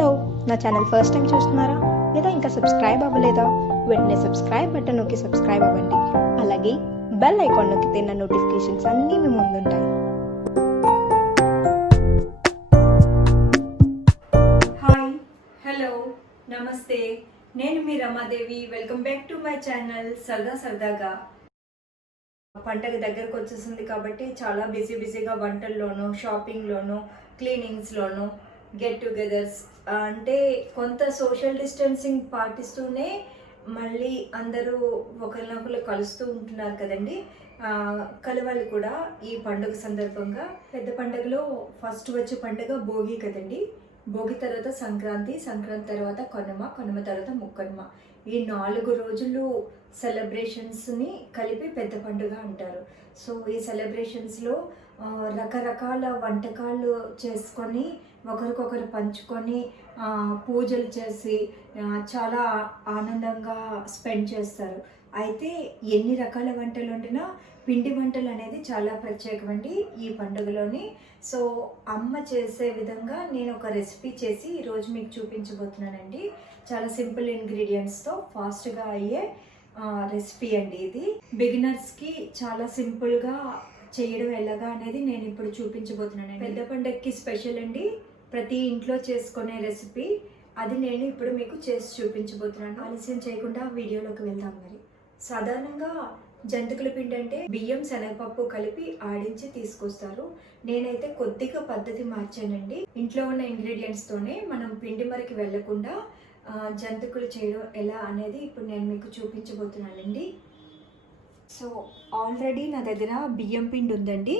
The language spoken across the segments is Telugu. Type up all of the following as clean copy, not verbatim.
హలో, నా ఛానల్ ఫస్ట్ టైం చూస్తున్నారా లేదా ఇంకా సబ్స్క్రైబ్ అవ్వలేదా? వెంటనే సబ్స్క్రైబ్ బటన్ నొక్కి సబ్స్క్రైబ్ అవ్వండి. అలాగే బెల్ ఐకాన్ నొక్కితే నా నోటిఫికేషన్స్ అన్నీ మీ ముందుంటాయి. Hi, hello, namaste. నేను మీ Ramadevi. Welcome back to my channel సరదాగా. పండగ దగ్గరకు వచ్చేసింది కాబట్టి చాలా బిజీగా వంటల్లోనూ, షాపింగ్లోనూ, క్లీనింగ్స్లోనూ, గెట్ టుగెదర్స్ అంటే కొంత సోషల్ డిస్టెన్సింగ్ పాటిస్తూనే మళ్ళీ అందరూ ఒకరినొకరు కలుస్తూ ఉంటున్నారు కదండి. కలవాలి కూడా ఈ పండుగ సందర్భంగా. పెద్ద పండుగలో ఫస్ట్ వచ్చే పండుగ భోగి కదండి. భోగి తర్వాత సంక్రాంతి తర్వాత కనుమ తర్వాత ముక్కనుమ. ఈ 4 రోజులు సెలబ్రేషన్స్ని కలిపి పెద్ద పండుగ అంటారు. సో ఈ సెలబ్రేషన్స్లో రకరకాల వంటకాలు చేసుకొని ఒకరికొకరు పంచుకొని పూజలు చేసి చాలా ఆనందంగా స్పెండ్ చేస్తారు. అయితే ఎన్ని రకాల వంటలు వండినా పిండి వంటలు అనేది చాలా ప్రత్యేకమండి ఈ పండుగలోని. సో అమ్మ చేసే విధంగా నేను ఒక రెసిపీ చేసి ఈరోజు మీకు చూపించబోతున్నానండి. చాలా సింపుల్ ఇంగ్రీడియంట్స్తో ఫాస్ట్గా అయ్యే రెసిపీ అండి ఇది. బిగినర్స్కి చాలా సింపుల్గా చేయడం ఎలాగా అనేది నేను ఇప్పుడు చూపించబోతున్నాను. పెద్ద పండుగకి స్పెషల్ అండి, ప్రతి ఇంట్లో చేసుకునే రెసిపీ. అది నేను ఇప్పుడు మీకు చేసి చూపించబోతున్నాను. ఆలస్యం చేయకుండా వీడియోలోకి వెళ్దాం. మరి సాధారణంగా జంతికల పిండి అంటే బియ్యం, శనగపప్పు కలిపి ఆడించి తీసుకొస్తారు. నేనైతే కొద్దిగా పద్ధతి మార్చానండి. ఇంట్లో ఉన్న ఇంగ్రీడియంట్స్తోనే మనం పిండి మరికి వెళ్లకుండా జంతికలు చేయడం ఎలా అనేది ఇప్పుడు నేను మీకు చూపించబోతున్నానండి. సో ఆల్రెడీ నా దగ్గర బియ్యం పిండి ఉందండి,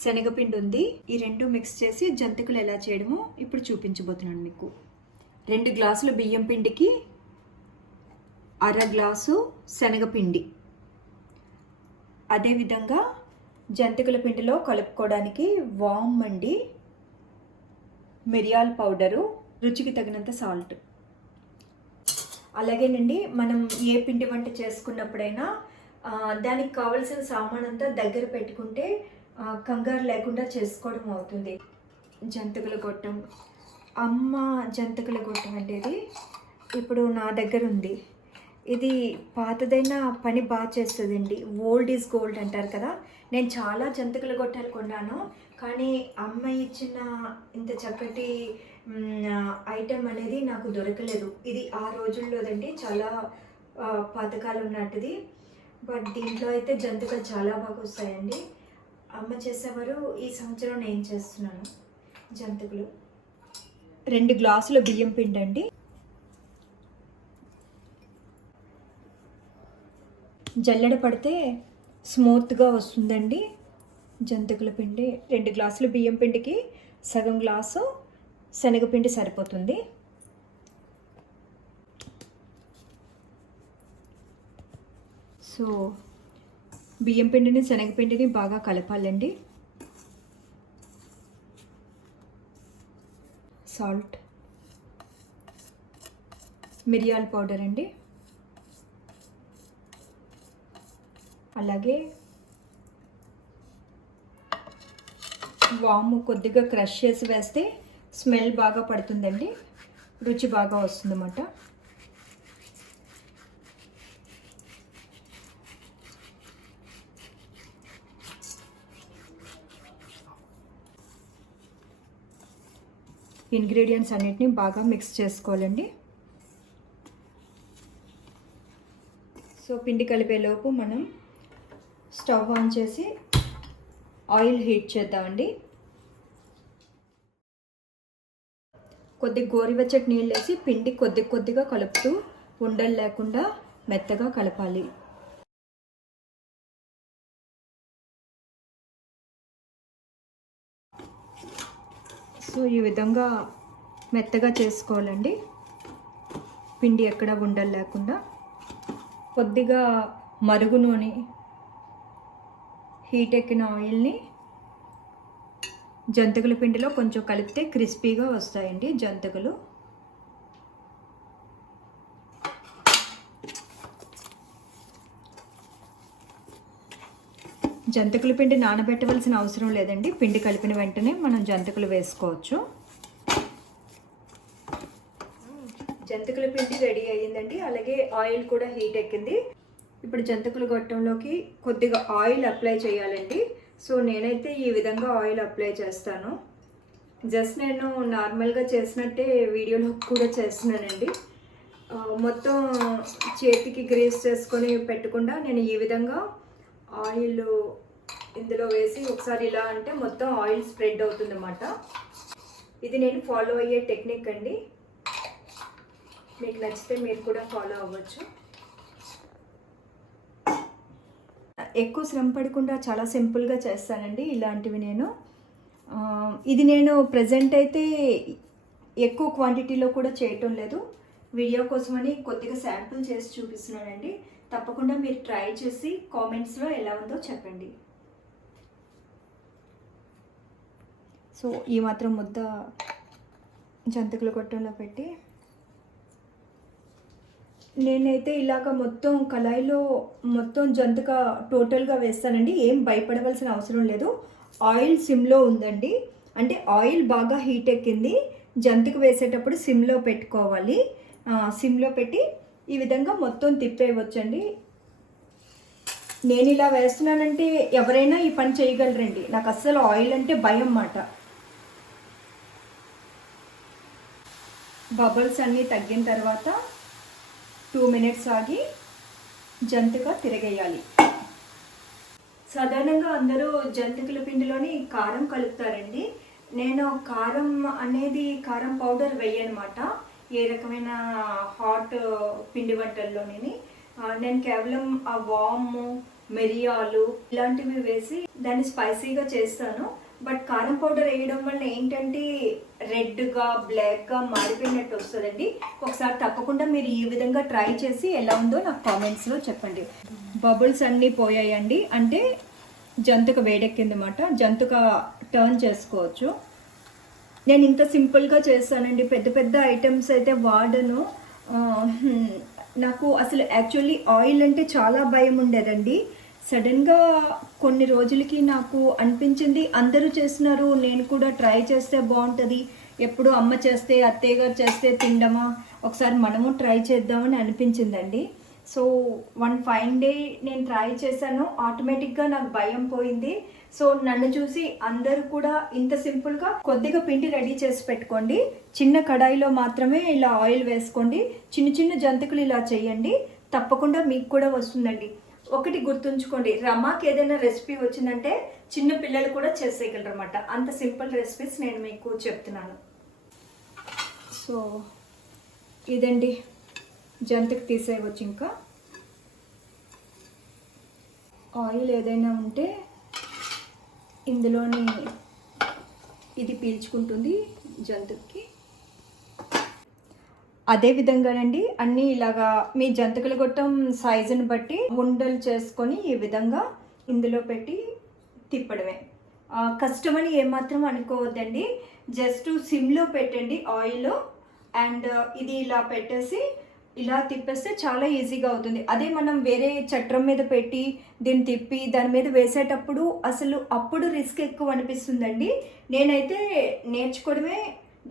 శనగపిండి ఉంది. ఈ రెండు మిక్స్ చేసి జంతికలు ఎలా చేయడమో ఇప్పుడు చూపించబోతున్నాను మీకు. 2 గ్లాసుల బియ్యం పిండికి 1/2 గ్లాసు శనగపిండి. అదేవిధంగా జంతికల పిండిలో కలుపుకోవడానికి వామ్ అండి, మిరియాల పౌడరు, రుచికి తగినంత సాల్ట్. అలాగేనండి, మనం ఏ పిండి వంట చేసుకున్నప్పుడైనా దానికి కావలసిన సామాన్ అంతా దగ్గర పెట్టుకుంటే కంగారు లేకుండా చేసుకోవడం అవుతుంది. జంతికల గొట్టం, అమ్మ జంతికల గొట్టం అంటే ఇది ఇప్పుడు నా దగ్గర ఉంది. ఇది పాతదైన పని బాగా చేస్తుందండి. ఓల్డ్ ఈజ్ గోల్డ్ అంటారు కదా. నేను చాలా జంతికల గొట్టాలు కొన్నాను, కానీ అమ్మ ఇచ్చిన ఇంత చక్కటి ఐటెం అనేది నాకు దొరకలేదు. ఇది ఆ రోజుల్లోదండి, చాలా పాతకాలం ఉన్నట్టుది. బట్ దీంట్లో అయితే జంతికలు చాలా బాగా వస్తాయండి. అమ్మ చేసేవారు, ఈ సంవత్సరం నేను చేస్తున్నాను జంతికలు. 2 గ్లాసుల బియ్యం పిండి అండి. జల్లెడ పడితే స్మూత్గా వస్తుందండి జంతికల పిండి. 2 గ్లాసుల బియ్యం పిండికి సగం గ్లాసు శనగపిండి సరిపోతుంది. సో బియ్యం పిండిని శనగపిండిని బాగా కలపాలండి. సాల్ట్, మిరియాల పౌడర్ అండి, అలాగే వాము కొద్దిగా క్రష్ చేసి వేస్తే స్మెల్ బాగా పడుతుందండి, రుచి బాగా వస్తుందన్నమాట. ఇంగ్రీడియంట్స్ అన్నిటిని బాగా మిక్స్ చేసుకోవాలండి. సో పిండి కలిపేలోపు మనం స్టవ్ ఆన్ చేసి ఆయిల్ హీట్ చేద్దామండి. కొద్దిగా గోరువెచ్చటి నీళ్ళు వేసి పిండి కొద్దిగా కలుపుతూ ఉండలు లేకుండా మెత్తగా కలపాలి. సో ఈ విధంగా మెత్తగా చేసుకోవాలండి, పిండి ఎక్కడ ఉండలు లేకుండా. కొద్దిగా మరుగు నూనె, హీట్ ఎక్కిన ఆయిల్ని జంతికల పిండిలో కొంచెం కలిపితే క్రిస్పీగా వస్తాయండి జంతికలు. జంతికల పిండి నానబెట్టవలసిన అవసరం లేదండి. పిండి కలిపిన వెంటనే మనం జంతికలు వేసుకోవచ్చు. జంతికల పిండి రెడీ అయ్యిందండి. అలాగే ఆయిల్ కూడా హీట్ ఎక్కింది. ఇప్పుడు జంతికల గొట్టంలోకి కొద్దిగా ఆయిల్ అప్లై చేయాలండి. సో నేనైతే ఈ విధంగా ఆయిల్ అప్లై చేస్తాను. జస్ట్ నేను నార్మల్గా చేసినట్టే వీడియోలో కూడా చేస్తున్నానండి. మొత్తం చేతికి గ్రీస్ చేసుకొని పెట్టకుండా నేను ఈ విధంగా ఆయిల్ ఇందులో వేసి ఒకసారి ఇలా అంటే మొత్తం ఆయిల్ స్ప్రెడ్ అవుతుంది అన్నమాట. ఇది నేను ఫాలో అయ్యే టెక్నిక్ అండి. మీకు నచ్చితే మీరు కూడా ఫాలో అవ్వచ్చు. ఎక్కువ శ్రమ పడకుండా చాలా సింపుల్గా చేస్తానండి ఇలాంటివి నేను. ఇది నేను ప్రజెంట్ అయితే ఎక్కువ క్వాంటిటీలో కూడా చేయటం లేదు. వీడియో కోసమని కొద్దిగా శాంపుల్ చేసి చూపిస్తున్నానండి. తప్పకుండా మీరు ట్రై చేసి కామెంట్స్లో ఎలా ఉందో చెప్పండి. సో ఈ మాత్రం ముద్ద జంతికల గొట్టంలో పెట్టి నేనైతే ఇలాగ మొత్తం కళాయిలో మొత్తం జంతిక టోటల్గా వేస్తానండి. ఏం భయపడవలసిన అవసరం లేదు. ఆయిల్ సిమ్లో ఉందండి. అంటే ఆయిల్ బాగా హీట్ ఎక్కింది. జంతిక వేసేటప్పుడు సిమ్లో పెట్టుకోవాలి. సిమ్లో పెట్టి ఈ విధంగా మొత్తం తిప్పేయవచ్చండి. నేను ఇలా వేస్తున్నానంటే ఎవరైనా ఈ పని చేయగలరండి. నాకు అస్సలు ఆయిల్ అంటే భయం మాట. బబుల్స్ అన్నీ తగ్గిన తర్వాత 2 minutes ఆగి జంతిక తిరగేయాలి. సాధారణంగా అందరూ జంతికల పిండిలోని కారం కలుపుతారండి. నేను కారం పౌడర్ వేయనమాట. ఏ రకమైన హాట్ పిండి వంటల్లోని నేను కేవలం ఆ వాము, మిరియాలు ఇలాంటివి వేసి దాన్ని స్పైసీగా చేస్తాను. బట్ కారం పౌడర్ వేయడం వల్ల ఏంటంటే రెడ్గా బ్లాక్గా మారిపోయినట్టు వస్తుందండి. ఒకసారి తప్పకుండా మీరు ఈ విధంగా ట్రై చేసి ఎలా ఉందో నాకు కామెంట్స్లో చెప్పండి. బబుల్స్ అన్నీ పోయాయండి. అంటే జంతిక వేడెక్కింది అన్నమాట. జంతిక టర్న్ చేసుకోవచ్చు. నేను ఇంత సింపుల్గా చేస్తానండి. పెద్ద పెద్ద ఐటమ్స్ అయితే వాడను. నాకు అసలు యాక్చువల్లీ ఆయిల్ అంటే చాలా భయం ఉండేదండి. సడన్గా కొన్ని రోజులకి నాకు అనిపించింది అందరూ చేస్తున్నారు, నేను కూడా ట్రై చేస్తే బాగుంటుంది. ఎప్పుడు అమ్మ చేస్తే అత్తయ్య గారు చేస్తే తినడమా, ఒకసారి మనము ట్రై చేద్దామని అనిపించిందండి. సో వన్ ఫైన్ డే నేను ట్రై చేశాను. ఆటోమేటిక్గా నాకు భయం పోయింది. సో నన్ను చూసి అందరూ కూడా ఇంత సింపుల్గా కొద్దిగా పిండి రెడీ చేసి పెట్టుకోండి. చిన్న కడాయిలో మాత్రమే ఇలా ఆయిల్ వేసుకోండి. చిన్న చిన్న జంతికలు ఇలా చేయండి. తప్పకుండా మీకు కూడా వస్తుందండి. ఒకటి గుర్తుంచుకోండి, రమాకి ఏదైనా రెసిపీ వచ్చిందంటే చిన్న పిల్లలు కూడా చేసేయగలరు అన్నమాట. అంత సింపుల్ రెసిపీస్ నేను మీకు చెప్తున్నాను. సో ఇదండి, జంతిక తీసేయవచ్చు. ఇంకా ఆయిల్ ఏదైనా ఉంటే ఇందులోని ఇది పీల్చుకుంటుంది జంతికకి. అదే విధంగానండి అన్నీ ఇలాగా మీ జంతికల గొట్టం సైజుని బట్టి ఉండలు చేసుకొని ఈ విధంగా ఇందులో పెట్టి తిప్పడమే. కష్టమని ఏమాత్రం అనుకోవద్దండి. జస్ట్ సిమ్లో పెట్టండి ఆయిల్. అండ్ ఇది ఇలా పెట్టేసి ఇలా తిప్పేస్తే చాలా ఈజీగా అవుతుంది. అదే మనం వేరే చట్రం మీద పెట్టి దీన్ని తిప్పి దాని మీద వేసేటప్పుడు అప్పుడు రిస్క్ ఎక్కువ అనిపిస్తుందండి. నేనైతే నేర్చుకోవడమే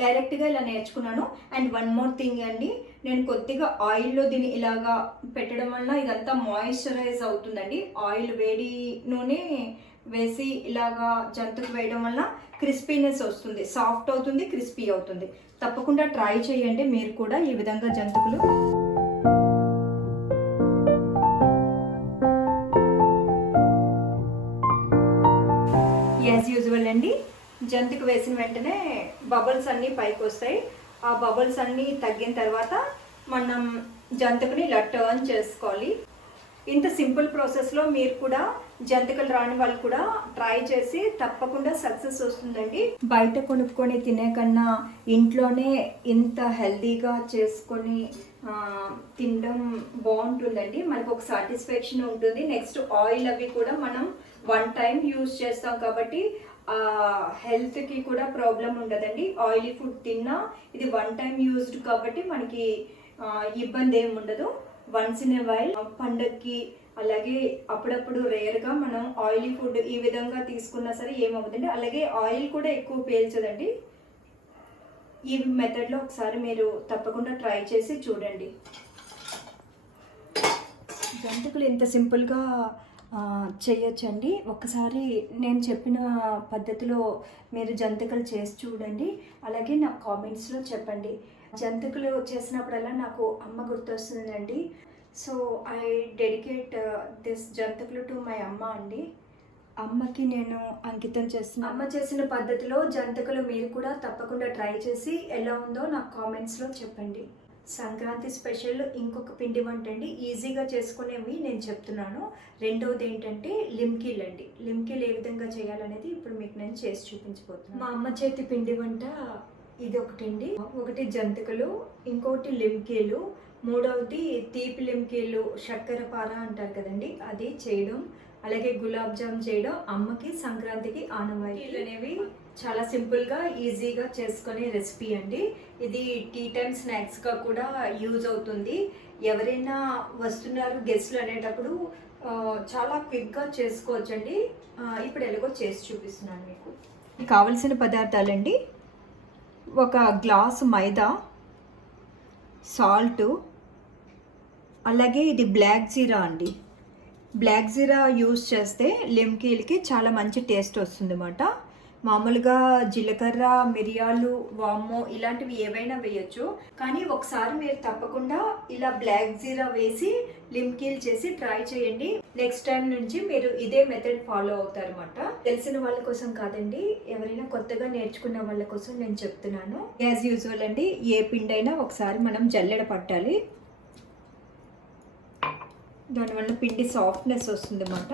డైరెక్ట్గా ఇలా నేర్చుకున్నాను. అండ్ వన్ మోర్ థింగ్ అండి, నేను కొద్దిగా ఆయిల్లో దీన్ని ఇలాగా పెట్టడం వల్ల ఇదంతా మాయిశ్చరైజ్ అవుతుందండి. ఆయిల్ వేడి నూనె వేసి ఇలాగా జంతిక వేయడం వల్ల క్రిస్పీనెస్ వస్తుంది, సాఫ్ట్ అవుతుంది, క్రిస్పీ అవుతుంది. తప్పకుండా ట్రై చేయండి మీరు కూడా ఈ విధంగా జంతికలు. యాజ్ యూజువల్ అండి, జంతిక వేసిన వెంటనే బబుల్స్ అన్నీ పైకి వస్తాయి. ఆ బబుల్స్ అన్నీ తగ్గిన తర్వాత మనం జంతికని ఇలా టర్న్ చేసుకోవాలి. ఇంత సింపుల్ ప్రాసెస్లో మీరు కూడా జంతికలు రాని వాళ్ళు కూడా ట్రై చేసి తప్పకుండా సక్సెస్ వస్తుందండి. బయట కొనుక్కొని తినే కన్నా ఇంట్లోనే ఇంత హెల్తీగా చేసుకొని తినడం బాగుంటుందండి. మనకు ఒక సాటిస్ఫాక్షన్ ఉంటుంది. నెక్స్ట్ ఆయిల్ అవి కూడా మనం 1 time యూజ్ చేస్తాం కాబట్టి హెల్త్కి కూడా ప్రాబ్లం ఉండదండి. ఆయిలీ ఫుడ్ తిన్నా ఇది 1 time యూజ్డ్ కాబట్టి మనకి ఇబ్బంది ఏమి ఉండదు. వన్స్ ఇన్ ఏ వైల్ పండగకి అలాగే అప్పుడప్పుడు రేర్గా మనం ఆయిలీ ఫుడ్ ఈ విధంగా తీసుకున్నా సరే ఏమవుతుందండి. అలాగే ఆయిల్ కూడా ఎక్కువ పేల్చదండి. ఈ మెథడ్లో ఒకసారి మీరు తప్పకుండా ట్రై చేసి చూడండి. జంతికలు ఇంత సింపుల్గా చేయొచ్చండి. ఒకసారి నేను చెప్పిన పద్ధతిలో మీరు జంతికలు చేసి చూడండి. అలాగే నాకు కామెంట్స్లో చెప్పండి. జంతికలు చేసినప్పుడల్లా నాకు అమ్మ గుర్తొస్తుందండి. సో ఐ డెడికేట్ దిస్ జంతికలు టు మై అమ్మ అండి. అమ్మకి నేను అంకితం చేస్తున్నాను. అమ్మ చేసిన పద్ధతిలో జంతికలు మీరు కూడా తప్పకుండా ట్రై చేసి ఎలా ఉందో నాకు కామెంట్స్లో చెప్పండి. సంక్రాంతి స్పెషల్ ఇంకొక పిండి వంట అండి, ఈజీగా చేసుకునేవి నేను చెప్తున్నాను. రెండవది ఏంటంటే లిమ్కీలు అండి. లిమ్కీలు ఏ విధంగా చేయాలనేది ఇప్పుడు మీకు నేను చేసి చూపించబోతున్నాను. మా అమ్మ చేతి పిండి వంట ఇది ఒకటండి. ఒకటి జంతికలు, ఇంకొకటి లిమ్కీలు, మూడవది తీపి లిమ్కీలు, చక్కెర పార అంటారు కదండి, అది చేయడం. అలాగే గులాబ్ జామ్ చేయడం అమ్మకి సంక్రాంతికి ఆనవాయితీలు అనేవి చాలా సింపుల్గా ఈజీగా చేసుకునే రెసిపీ అండి. ఇది టీ టైమ్ స్నాక్స్గా కూడా యూజ్ అవుతుంది. ఎవరైనా వస్తున్నారు గెస్ట్లు అనేటప్పుడు చాలా క్విక్గా చేసుకోవచ్చండి. ఇప్పుడు ఎలాగో చేసి చూపిస్తున్నాను మీకు. కావలసిన పదార్థాలండి: ఒక గ్లాసు మైదా, సాల్టు, అలాగే ఇది బ్లాక్ జీరా అండి. బ్లాక్ జీరా యూస్ చేస్తే లిమ్కీలకి చాలా మంచి టేస్ట్ వస్తుంది అన్నమాట. మామూలుగా జీలకర్ర, మిరియాలు, వాము ఇలాంటివి ఏవైనా వేయచ్చు. కానీ ఒకసారి మీరు తప్పకుండా ఇలా బ్లాక్ జీరా వేసి లిమ్కీలు చేసి ట్రై చేయండి. నెక్స్ట్ టైం నుంచి మీరు ఇదే మెథడ్ ఫాలో అవుతారన్నమాట. తెలిసిన వాళ్ళ కోసం కాదండి, ఎవరైనా కొత్తగా నేర్చుకున్న వాళ్ళ కోసం నేను చెప్తున్నాను. యాజ్ యూజువల్ అండి, ఏ పిండి అయినా ఒకసారి మనం జల్లెడ పట్టాలి. దానివల్ల పిండి సాఫ్ట్నెస్ వస్తుంది అన్నమాట.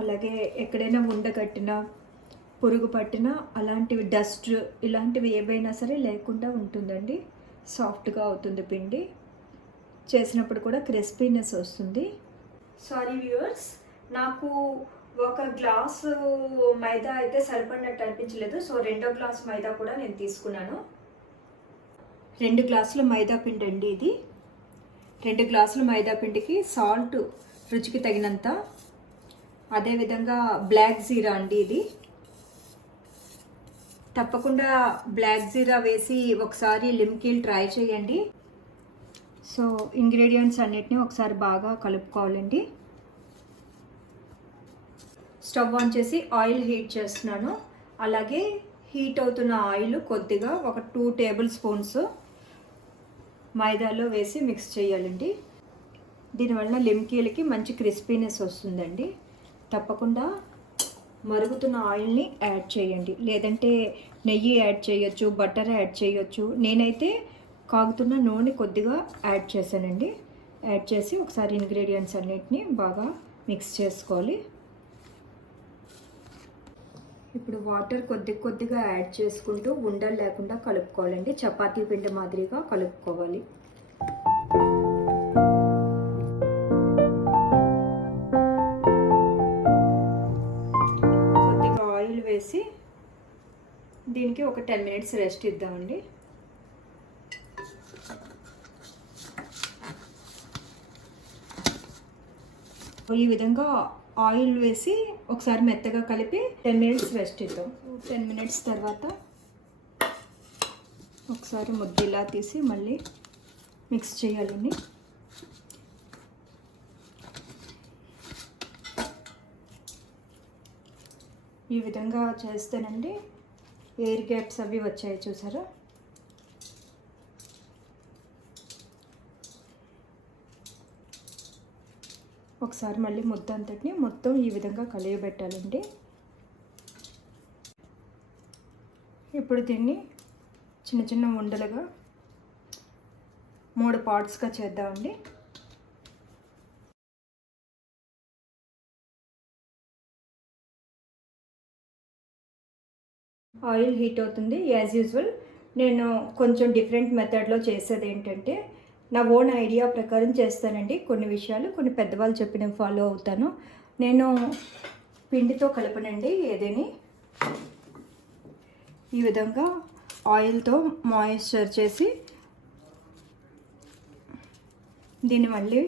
అలాగే ఎక్కడైనా ఉండగట్టినా, పురుగు పట్టినా, అలాంటివి డస్ట్ ఇలాంటివి ఏవైనా సరే లేకుండా ఉంటుందండి. సాఫ్ట్గా అవుతుంది పిండి. చేసినప్పుడు కూడా క్రిస్పీనెస్ వస్తుంది. సారీ వ్యూవర్స్, నాకు ఒక గ్లాసు మైదా అయితే సరిపడినట్టు అనిపించలేదు. సో 2వ గ్లాసు మైదా కూడా నేను తీసుకున్నాను. 2 గ్లాసుల మైదా పిండి అండి ఇది. 2 గ్లాసుల మైదా పిండికి సాల్ట్ రుచికి తగినంత, అదేవిధంగా బ్లాక్ జీరా అండి. ఇది తప్పకుండా బ్లాక్ జీరా వేసి ఒకసారి లిమ్కీలు ట్రై చేయండి. సో ఇంగ్రీడియంట్స్ అన్నిటిని ఒకసారి బాగా కలుపుకోవాలండి. స్టవ్ ఆన్ చేసి ఆయిల్ హీట్ చేస్తున్నాను. అలాగే హీట్ అవుతున్న ఆయిల్ కొద్దిగా ఒక 2 టేబుల్ స్పూన్స్ మైదాలో వేసి మిక్స్ చేయాలండి. దీనివల్ల లిమ్కీలకి మంచి క్రిస్పీనెస్ వస్తుందండి. తప్పకుండా మరుగుతున్న ఆయిల్ని యాడ్ చేయండి, లేదంటే నెయ్యి యాడ్ చేయొచ్చు, బటర్ యాడ్ చేయొచ్చు. నేనైతే కాగుతున్న నూనె కొద్దిగా యాడ్ చేశానండి. యాడ్ చేసి ఒకసారి ఇంగ్రీడియంట్స్ అన్నిటిని బాగా మిక్స్ చేసుకోవాలి. ఇప్పుడు వాటర్ కొద్దిగా యాడ్ చేసుకుంటూ ఉండలు లేకుండా కలుపుకోవాలండి. చపాతీ పిండి మాదిరిగా కలుపుకోవాలి. కొద్దిగా ఆయిల్ వేసి దీనికి ఒక 10 మినిట్స్ రెస్ట్ ఇద్దామండి. ఈ విధంగా ఆయిల్ వేసి ఒకసారి మెత్తగా కలిపి 10 మినిట్స్ రెస్ట్ ఇద్దాం. 10 మినిట్స్ తర్వాత ఒకసారి ముద్ద ఇలా తీసి మళ్ళీ మిక్స్ చేయాలండి. ఈ విధంగా చేస్తేనండి ఎయిర్ గ్యాప్స్ అవి వచ్చాయి చూసారా. ఒకసారి మళ్ళీ ముద్ద అంతటిని మొత్తం ఈ విధంగా కలియబెట్టాలండి. ఇప్పుడు దీన్ని చిన్న చిన్న ఉండలుగా 3 పార్ట్స్గా చేద్దామండి. ఆయిల్ హీట్ అవుతుంది. యాజ్ యూజువల్ నేను కొంచెం డిఫరెంట్ మెథడ్లో చేసేది ఏంటంటే, నా ఓన్ ఐడియా ప్రకారం చేస్తానండి. కొన్ని విషయాలు కొన్ని పెద్దవాళ్ళు చెప్పినవి ఫాలో అవుతాను. నేను పిండితో కలపనండి ఏదేని. ఈ విధంగా ఆయిల్తో మాయిశ్చర్ చేసి దీన్ని మళ్ళీ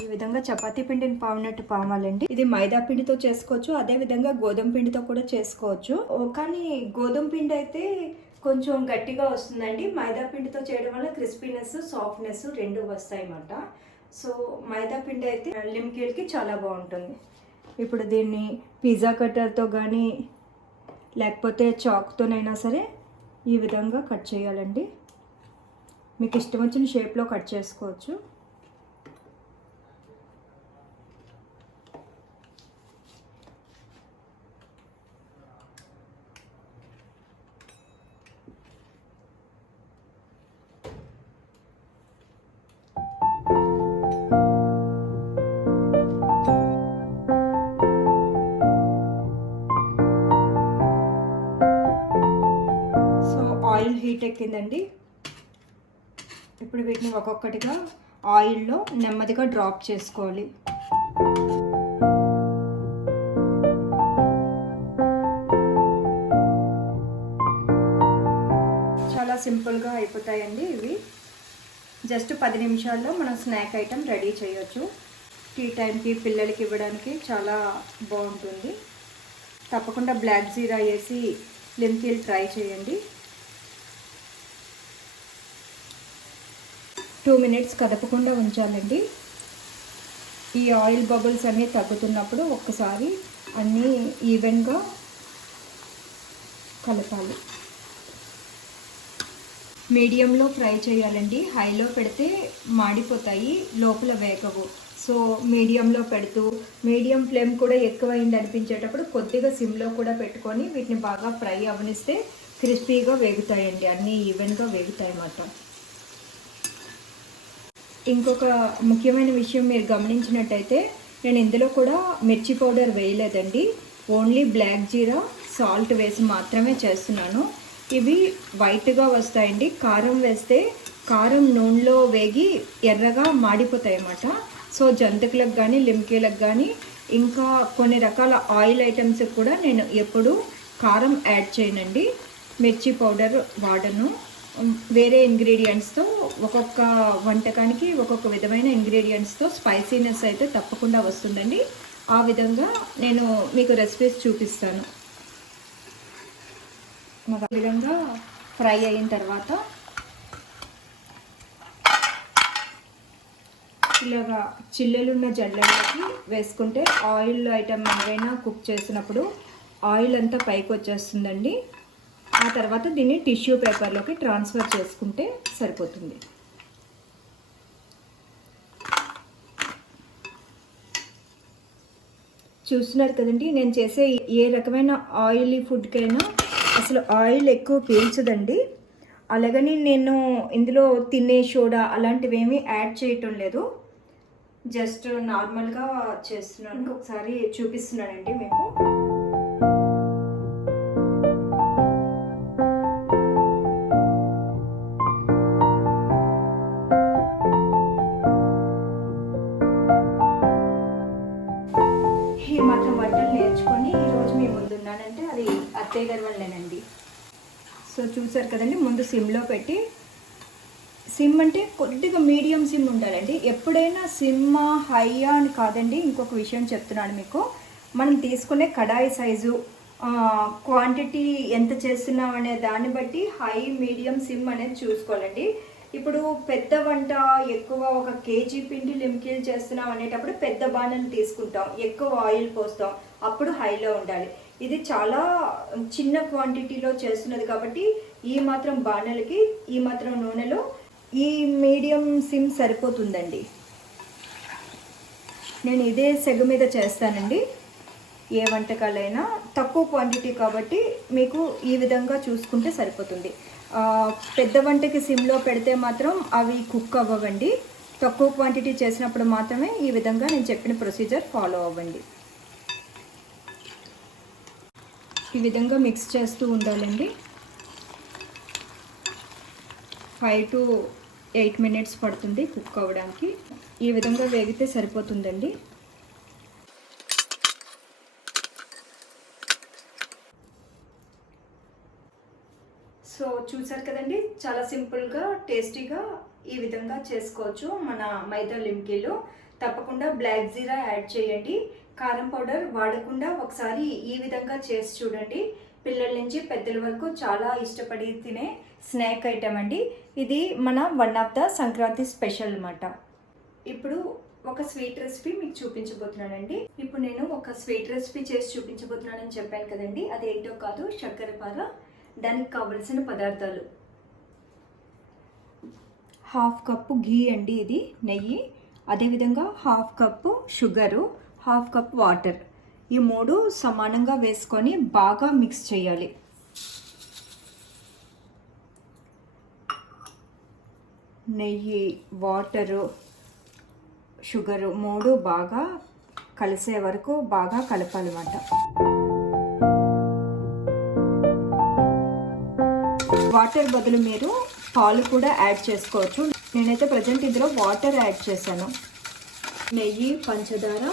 ఈ విధంగా చపాతీ పిండిని పామినట్టు పామాలండి. ఇది మైదా పిండితో చేసుకోవచ్చు, అదే విధంగా గోధుమ పిండితో కూడా చేసుకోవచ్చు. కానీ గోధుమ పిండి అయితే కొంచెం గట్టిగా వస్తుందండి. మైదా పిండితో చేయడం వల్ల క్రిస్పీనెస్, సాఫ్ట్నెస్ రెండు వస్తాయి అన్నమాట. సో మైదా పిండి అయితే లిమ్కీలకి చాలా బాగుంటుంది. ఇప్పుడు దీన్ని పిజ్జా కట్టర్తో కానీ లేకపోతే చాక్తోనైనా సరే ఈ విధంగా కట్ చేయాలండి. మీకు ఇష్టం వచ్చిన షేప్లో కట్ చేసుకోవచ్చు. ఆయిల్ హీట్ ఎక్కిందండి. ఇప్పుడు వీటిని ఒక్కొక్కటిగా ఆయిల్లో నెమ్మదిగా డ్రాప్ చేసుకోవాలి. చాలా సింపుల్గా అయిపోతాయండి ఇవి. జస్ట్ 10 నిమిషాల్లో మనం స్నాక్ ఐటెం రెడీ చేయొచ్చు. టీ టైంకి పిల్లలకి ఇవ్వడానికి చాలా బాగుంటుంది. తప్పకుండా బ్లాక్ జీరా వేసి లిమ్కీలు ట్రై చేయండి. 2 మినిట్స్ కదపకుండా ఉంచాలండి. ఈ ఆయిల్ బబుల్స్ అన్నీ తగ్గుతున్నప్పుడు ఒక్కసారి అన్నీ ఈవెన్గా కలపాలి. మీడియంలో ఫ్రై చేయాలండి. హైలో పెడితే మాడిపోతాయి, లోపల వేగవు. సో మీడియంలో పెడుతూ, మీడియం ఫ్లేమ్ కూడా ఎక్కువైంది అనిపించేటప్పుడు కొద్దిగా సిమ్లో కూడా పెట్టుకొని వీటిని బాగా ఫ్రై అవనిస్తే క్రిస్పీగా వేగుతాయండి. అన్నీ ఈవెన్గా వేగుతాయి అన్నమాట. ఇంకొక ముఖ్యమైన విషయం మీరు గమనించినట్టయితే నేను ఇందులో కూడా మిర్చి పౌడర్ వేయలేదండి. ఓన్లీ బ్లాక్ జీరా, సాల్ట్ వేసి మాత్రమే చేస్తున్నాను. ఇవి వైట్గా వస్తాయండి. కారం వేస్తే కారం నూనెలో వేగి ఎర్రగా మాడిపోతాయి అన్నమాట. సో జంతికలకు కానీ లిమ్కీలకు కానీ ఇంకా కొన్ని రకాల ఆయిల్ ఐటమ్స్కి కూడా నేను ఎప్పుడూ కారం యాడ్ చేయనండి. మిర్చి పౌడర్ వాడను. వేరే ఇంగ్రీడియంట్స్తో ఒక్కొక్క వంటకానికి ఒక్కొక్క విధమైన ఇంగ్రీడియంట్స్తో స్పైసీనెస్ అయితే తప్పకుండా వస్తుందండి. ఆ విధంగా నేను మీకు రెసిపీస్ చూపిస్తాను. ఆ విధంగా ఫ్రై అయిన తర్వాత ఇలాగా చిల్లులున్న జల్లెడలోకి వేసుకుంటే ఆయిల్ ఐటమ్ ఏదైనా కుక్ చేసినప్పుడు ఆయిల్ అంతా పైకి వచ్చేస్తుందండి. ఆ తర్వాత దీన్ని టిష్యూ పేపర్లోకి ట్రాన్స్ఫర్ చేసుకుంటే సరిపోతుంది. చూస్తున్నారు కదండి, నేను చేసే ఏ రకమైన ఆయిలీ ఫుడ్కైనా అసలు ఆయిల్ ఎక్కువ పీల్చదండి. అలాగని నేను ఇందులో తినే సోడా అలాంటివి ఏమీ యాడ్ చేయటం లేదు. జస్ట్ నార్మల్గా చేస్తున్నాను. ఒకసారి చూపిస్తున్నానండి మీకు. నేర్చుకొని ఈరోజు మీ ముందున్నానంటే అది అత్తయ్య గారి వల్లనేనండి. సో చూసారు కదండి, ముందు సిమ్లో పెట్టి, సిమ్ అంటే కొద్దిగా మీడియం సిమ్ ఉండాలండి. ఎప్పుడైనా సిమ్మా హైయా అని కాదండి. ఇంకొక విషయం చెప్తున్నాను మీకు. మనం తీసుకునే కడాయి సైజు, క్వాంటిటీ ఎంత చేస్తున్నాం అనే దాన్ని బట్టి హై, మీడియం, సిమ్ అనేది చూసుకోవాలండి. ఇప్పుడు పెద్ద వంట ఎక్కువ, 1 కేజీ పిండి లిమ్కీలు చేస్తున్నాం అనేటప్పుడు పెద్ద బాణలు తీసుకుంటాం, ఎక్కువ ఆయిల్ పోస్తాం, అప్పుడు హైలో ఉండాలి. ఇది చాలా చిన్న క్వాంటిటీలో చేస్తున్నది కాబట్టి ఈ మాత్రం బాణలకి ఈ మాత్రం నూనెలో ఈ మీడియం సిమ్ సరిపోతుందండి. నేను ఇదే సెగ మీద చేస్తానండి. ఏ వంటకాలైనా తక్కువ క్వాంటిటీ కాబట్టి మీకు ఈ విధంగా చూసుకుంటే సరిపోతుంది. పెద్ద వంటకి సిమ్లో పెడితే మాత్రం అవి కుక్ అవ్వండి. తక్కువ క్వాంటిటీ చేసినప్పుడు మాత్రమే ఈ విధంగా నేను చెప్పిన ప్రొసీజర్ ఫాలో అవ్వండి. ఈ విధంగా మిక్స్ చేస్తూ ఉండాలండి. 5 to 8 మినిట్స్ పడుతుంది కుక్ అవ్వడానికి. ఈ విధంగా వేగితే సరిపోతుందండి. సో చూసారు కదండి, చాలా సింపుల్గా టేస్టీగా ఈ విధంగా చేసుకోవచ్చు మన మైదా లిమ్కీలు. తప్పకుండా బ్లాక్ జీరా యాడ్ చేయండి. కారం పౌడర్ వాడకుండా ఒకసారి ఈ విధంగా చేసి చూడండి. పిల్లల నుంచి పెద్దల వరకు చాలా ఇష్టపడి తినే స్నాక్ ఐటమ్ అండి. ఇది మన one of the Sankranti special అన్నమాట. ఇప్పుడు ఒక స్వీట్ రెసిపీ మీకు చూపించబోతున్నానండి. ఇప్పుడు నేను ఒక స్వీట్ రెసిపీ చేసి చూపించబోతున్నానని చెప్పాను కదండి, అది ఏంటో కాదు, చక్కెరపార. దానికి కావలసిన పదార్థాలు: 1/2 కప్పు ఘీ అండి, ఇది నెయ్యి, అదేవిధంగా 1/2 కప్పు షుగరు, 1/2 కప్ వాటర్. ఈ 3 సమానంగా వేసుకొని బాగా మిక్స్ చేయాలి. నెయ్యి, వాటరు, షుగరు 3 బాగా కలిసే వరకు బాగా కలపాలన్నమాట. వాటర్ బదులు మీరు పాలు కూడా యాడ్ చేసుకోవచ్చు. నేనైతే ప్రజెంట్ ఇందులో వాటర్ యాడ్ చేశాను. నెయ్యి, పంచదార,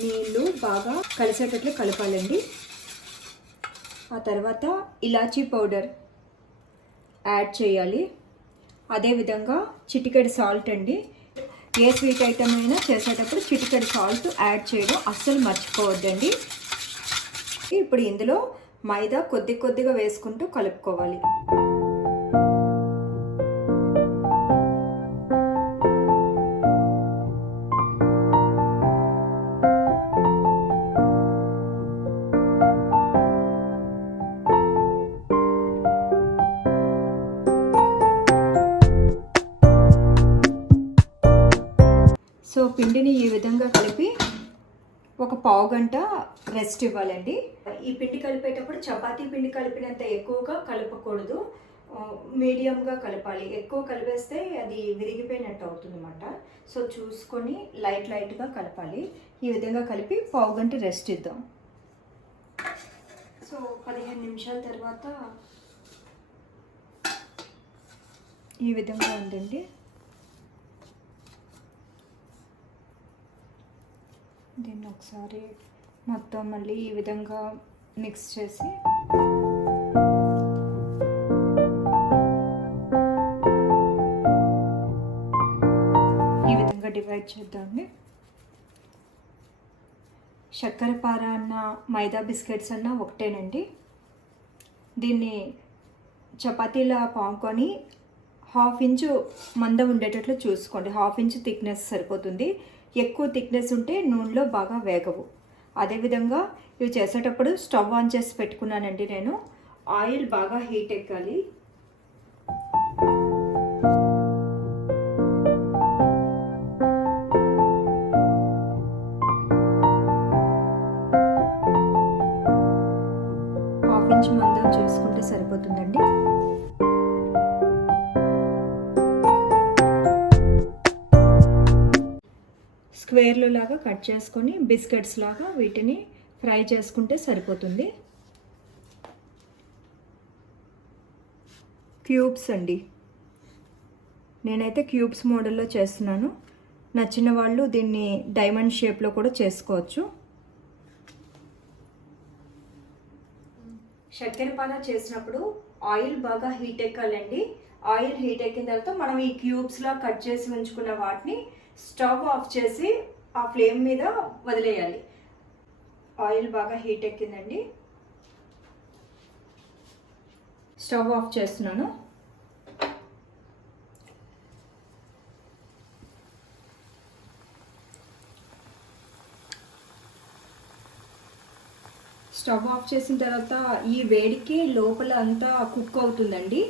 నీళ్ళు బాగా కలిసేటట్లు కలపాలండి. ఆ తర్వాత ఇలాచీ పౌడర్ యాడ్ చేయాలి. అదేవిధంగా చిటికెడు సాల్ట్ అండి. ఏ స్వీట్ ఐటమ్ అయినా చేసేటప్పుడు చిటికెడు సాల్ట్ యాడ్ చేయడం అస్సలు మర్చిపోవద్దండి. ఇప్పుడు ఇందులో మైదా కొద్దిగా వేసుకుంటూ కలుపుకోవాలి. సో పిండిని ఈ విధంగా కలిపి ఒక పావు గంట రెస్ట్ ఇవ్వాలండి. ఈ పిండి కలిపేటప్పుడు చపాతీ పిండి కలిపినంత ఎక్కువగా కలపకూడదు, మీడియంగా కలపాలి. ఎక్కువ కలిపేస్తే అది విరిగిపోయినట్టు అవుతుంది అన్నమాట. సో చూసుకొని లైట్గా కలపాలి. ఈ విధంగా కలిపి పావు గంట రెస్ట్ ఇద్దాం. సో 15 నిమిషాల తర్వాత ఈ విధంగా ఉందండి. దీన్ని ఒకసారి మొత్తం మళ్ళీ ఈ విధంగా మిక్స్ చేసి ఈ విధంగా డివైడ్ చేద్దామండి. చక్కెరపార అన్న మైదా బిస్కెట్స్ అన్న ఒకటేనండి. దీన్ని చపాతీలా పాముకొని 1/2 ఇంచు మందం ఉండేటట్లు చూసుకోండి. 1/2 ఇంచు థిక్నెస్ సరిపోతుంది. ఎక్కువ థిక్నెస్ ఉంటే నూనెలో బాగా వేగవు. అదేవిధంగా ఇవి చేసేటప్పుడు స్టవ్ ఆన్ చేసి పెట్టుకున్నానండి నేను. ఆయిల్ బాగా హీట్ ఎక్కాలి. హాఫ్ ఇంచ్ మందం చేసుకుంటే సరిపోతుందండి. స్క్వేర్లు లాగా కట్ చేసుకొని బిస్కెట్స్ లాగా వీటిని ఫ్రై చేసుకుంటే సరిపోతుంది. క్యూబ్స్ అండి, నేనైతే క్యూబ్స్ మోడల్లో చేస్తున్నాను. నచ్చిన వాళ్ళు దీన్ని డైమండ్ షేప్లో కూడా చేసుకోవచ్చు. చక్కెరపార చేసినప్పుడు ఆయిల్ బాగా హీట్ ఎక్కాలండి. ఆయిల్ హీట్ ఎక్కిన తర్వాత మనం ఈ క్యూబ్స్లా కట్ చేసి ఉంచుకున్న వాటిని స్టవ్ ఆఫ్ చేసి ఆ ఫ్లేమ్ మీద వదిలేయాలి. ఆయిల్ బాగా హీట్ ఎక్కిందండి. స్టవ్ ఆఫ్ చేస్తున్నాను. స్టవ్ ఆఫ్ చేసిన తర్వాత ఈ వేడికి లోపల అంతా కుక్ అవుతుందండి.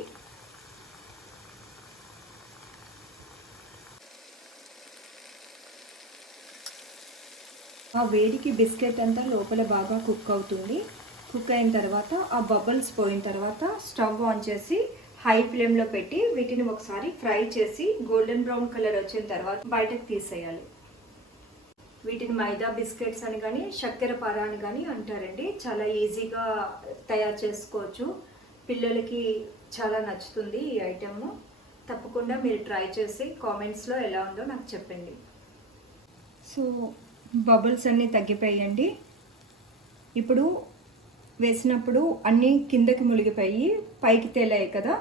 ఆ వేడికి బిస్కెట్ అంతా లోపల బాగా కుక్ అవుతుంది. కుక్ అయిన తర్వాత ఆ బబుల్స్ పోయిన తర్వాత స్టవ్ ఆన్ చేసి హై ఫ్లేమ్లో పెట్టి వీటిని ఒకసారి ఫ్రై చేసి గోల్డెన్ బ్రౌన్ కలర్ వచ్చిన తర్వాత బయటకు తీసేయాలి. వీటిని మైదా బిస్కెట్స్ అని కానీ చక్కెరపార అని కానీ అంటారండి. చాలా ఈజీగా తయారు చేసుకోవచ్చు. పిల్లలకి చాలా నచ్చుతుంది ఈ ఐటమ్. తప్పకుండా మీరు ట్రై చేసి కామెంట్స్లో ఎలా ఉందో నాకు చెప్పండి. సో బబుల్స్ అన్నీ తగ్గిపోయండి. ఇప్పుడు వేసినప్పుడు అన్నీ కిందకి మునిగిపోయి పైకి తేలాయి కదా,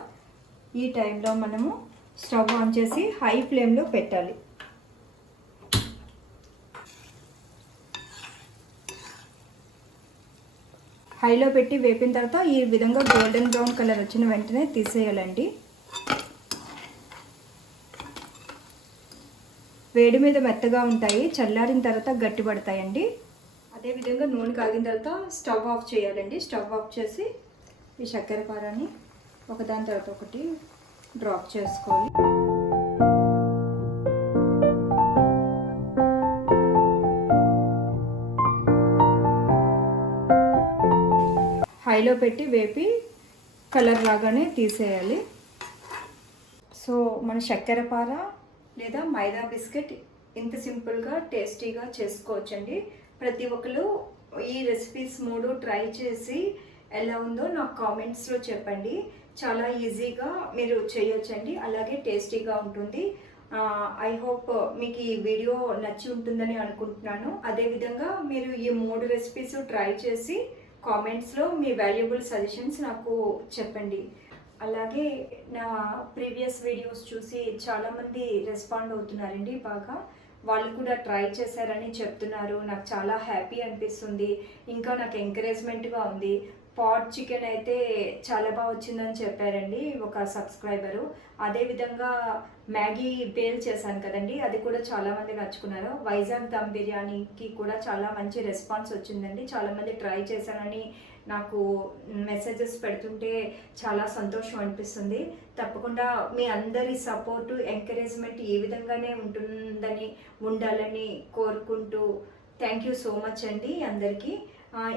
ఈ టైంలో మనము స్టవ్ ఆన్ చేసి హై ఫ్లేమ్లో పెట్టాలి. హైలో పెట్టి వేపిన తర్వాత ఈ విధంగా గోల్డెన్ బ్రౌన్ కలర్ వచ్చిన వెంటనే తీసేయాలండి. వేడి మీద మెత్తగా ఉంటాయి, చల్లారిన తర్వాత గట్టిపడతాయండి. అదేవిధంగా నూనె కాగిన తర్వాత స్టవ్ ఆఫ్ చేయాలండి. స్టవ్ ఆఫ్ చేసి ఈ చక్కెర పారాన్ని ఒకదాని తర్వాత ఒకటి డ్రాప్ చేసుకోవాలి. హైలో పెట్టి వేపి కలర్ లాగానే తీసేయాలి. సో మన చక్కెర పార లేదా మైదా బిస్కెట్ ఇంత సింపుల్గా టేస్టీగా చేసుకోవచ్చండి. ప్రతి ఒక్కరు ఈ రెసిపీస్ 3 ట్రై చేసి ఎలా ఉందో నాకు కామెంట్స్లో చెప్పండి. చాలా ఈజీగా మీరు చేయొచ్చండి, అలాగే టేస్టీగా ఉంటుంది. ఐ హోప్ మీకు ఈ వీడియో నచ్చి ఉంటుందని అనుకుంటున్నాను. అదేవిధంగా మీరు ఈ 3 రెసిపీస్ ట్రై చేసి కామెంట్స్లో మీ వాల్యుబుల్ సజెషన్స్ నాకు చెప్పండి. అలాగే నా ప్రీవియస్ వీడియోస్ చూసి చాలామంది రెస్పాండ్ అవుతున్నారండి. బాగా వాళ్ళు కూడా ట్రై చేశారని చెప్తున్నారు. నాకు చాలా హ్యాపీ అనిపిస్తుంది, ఇంకా నాకు ఎంకరేజ్మెంట్గా ఉంది. పాట్ చికెన్ అయితే చాలా బాగా వచ్చిందని చెప్పారండి ఒక సబ్స్క్రైబరు. అదేవిధంగా మ్యాగీ బేల్ చేశాను కదండి, అది కూడా చాలామంది నచ్చుకున్నారు. వైజాగ్ దమ్ బిర్యానీకి కూడా చాలా మంచి రెస్పాన్స్ వచ్చిందండి. చాలామంది ట్రై చేశానని నాకు మెసేజెస్ పెడుతుంటే చాలా సంతోషం అనిపిస్తుంది. తప్పకుండా మీ అందరి సపోర్టు ఎంకరేజ్మెంట్ ఈ విధంగానే ఉండాలని కోరుకుంటూ థ్యాంక్ యూ సో మచ్ అండి అందరికీ.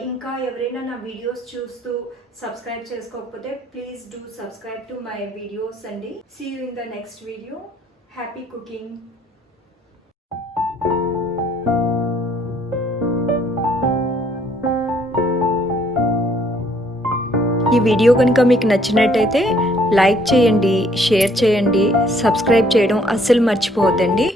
ఇంకా ఎవరైనా నా వీడియోస్ చూస్తూ సబ్స్క్రైబ్ చేసుకోకపోతే please do subscribe to my videos అండి. See you in the next video. Happy cooking. ఈ వీడియో కనుక మీకు నచ్చినట్టయితే లైక్ చేయండి, షేర్ చేయండి, సబ్స్క్రైబ్ చేయడం అస్సలు మర్చిపోవద్దండి.